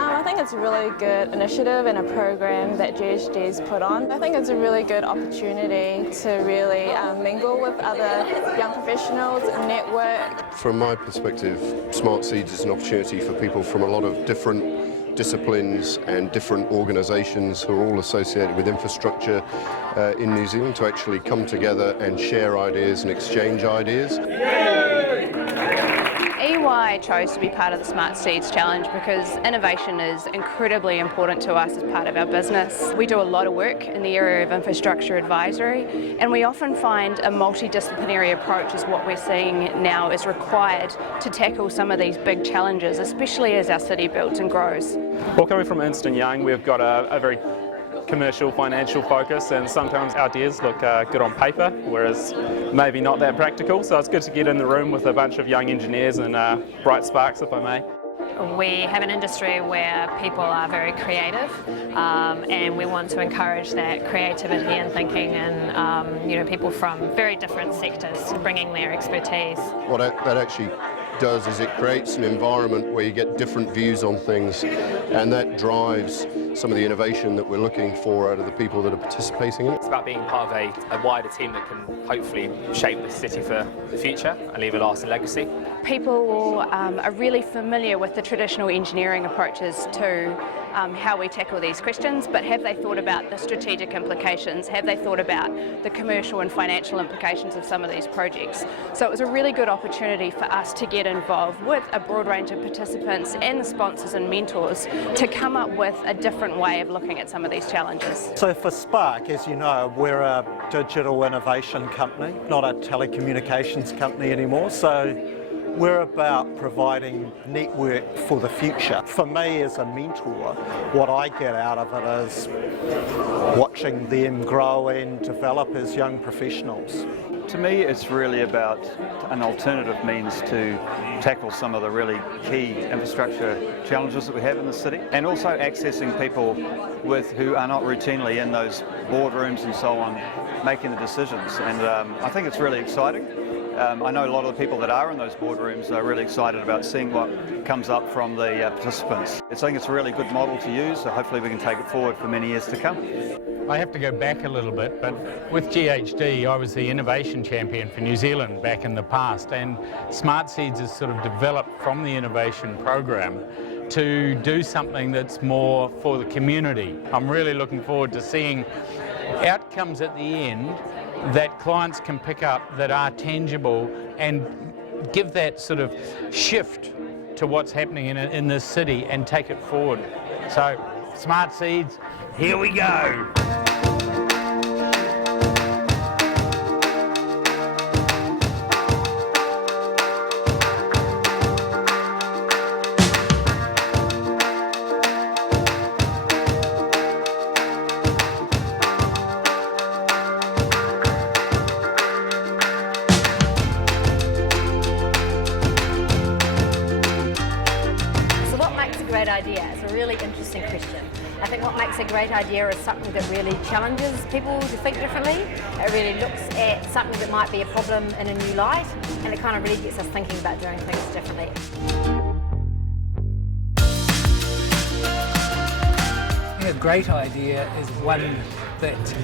I think it's a really good initiative and a program that GSG's put on. I think it's a really good opportunity to really mingle with other young professionals and network. From my perspective, Smart Seeds is an opportunity for people from a lot of different disciplines and different organisations who are all associated with infrastructure in New Zealand to actually come together and share ideas and exchange ideas. EY chose to be part of the Smart Seeds Challenge because innovation is incredibly important to us as part of our business. We do a lot of work in the area of infrastructure advisory, and we often find a multidisciplinary approach is what we're seeing now is required to tackle some of these big challenges, especially as our city builds and grows. Well, coming from Ernst & Young, we've got a very commercial, financial focus, and sometimes ideas look good on paper, whereas maybe not that practical. So it's good to get in the room with a bunch of young engineers and bright sparks, if I may. We have an industry where people are very creative, and we want to encourage that creativity and thinking, and people from very different sectors bringing their expertise. What that actually does is it creates an environment where you get different views on things, and that drives some of the innovation that we're looking for out of the people that are participating in it. It's about being part of a wider team that can hopefully shape the city for the future and leave a lasting legacy. People are really familiar with the traditional engineering approaches to how we tackle these questions, but have they thought about the strategic implications? Have they thought about the commercial and financial implications of some of these projects? So it was a really good opportunity for us to get involved with a broad range of participants and the sponsors and mentors to come up with a different way of looking at some of these challenges. So for Spark, as you know, we're a digital innovation company, not a telecommunications company anymore. So we're about providing network for the future. For me as a mentor, what I get out of it is watching them grow and develop as young professionals. To me, it's really about an alternative means to tackle some of the really key infrastructure challenges that we have in the city, and also accessing people who are not routinely in those boardrooms and so on, making the decisions. And I think it's really exciting. I know a lot of the people that are in those boardrooms are really excited about seeing what comes up from the participants. I think it's a really good model to use, so hopefully we can take it forward for many years to come. I have to go back a little bit, but with GHD I was the innovation champion for New Zealand back in the past, and Smart Seeds is sort of developed from the innovation program to do something that's more for the community. I'm really looking forward to seeing outcomes at the end that clients can pick up that are tangible and give that sort of shift to what's happening in this city and take it forward. So, Smart Seeds, here we go. Great idea. It's a really interesting question. I think what makes a great idea is something that really challenges people to think differently. It really looks at something that might be a problem in a new light, and it kind of really gets us thinking about doing things differently. A great idea is one that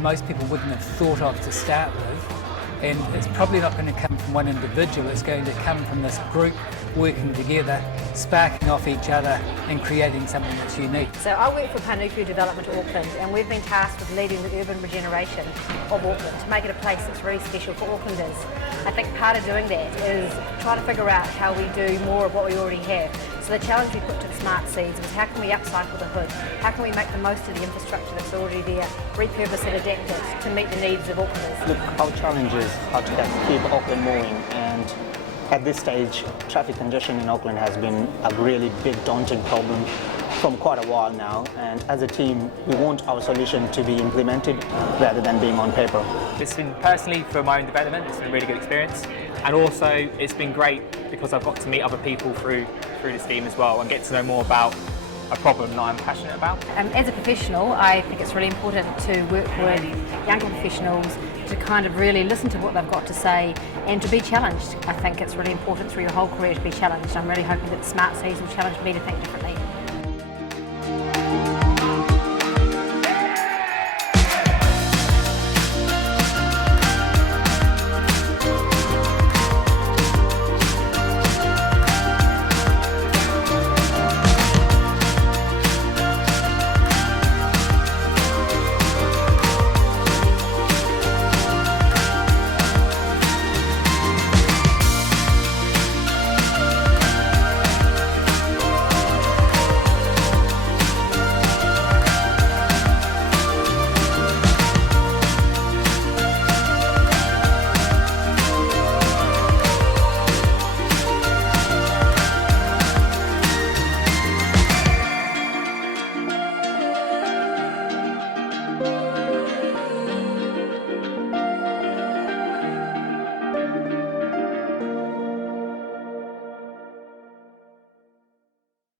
most people wouldn't have thought of to start with, and it's probably not going to come from one individual, it's going to come from this group working together, sparking off each other and creating something that's unique. So I work for Panuku Development Auckland, and we've been tasked with leading the urban regeneration of Auckland to make it a place that's really special for Aucklanders. I think part of doing that is try to figure out how we do more of what we already have. So the challenge we put to the Smart Seeds was how can we upcycle the hood? How can we make the most of the infrastructure that's already there, repurpose it, adapt it to meet the needs of Aucklanders? Look, our challenge is how to keep Auckland moving, and at this stage, traffic congestion in Auckland has been a really big daunting problem from quite a while now, and as a team we want our solution to be implemented rather than being on paper. It's been, personally, for my own development, it's been a really good experience, and also it's been great because I've got to meet other people through the scheme as well and get to know more about a problem that I'm passionate about. As a professional, I think it's really important to work with younger professionals to kind of really listen to what they've got to say and to be challenged. I think it's really important through your whole career to be challenged. I'm really hoping that Smart Seeds will challenge me to think differently.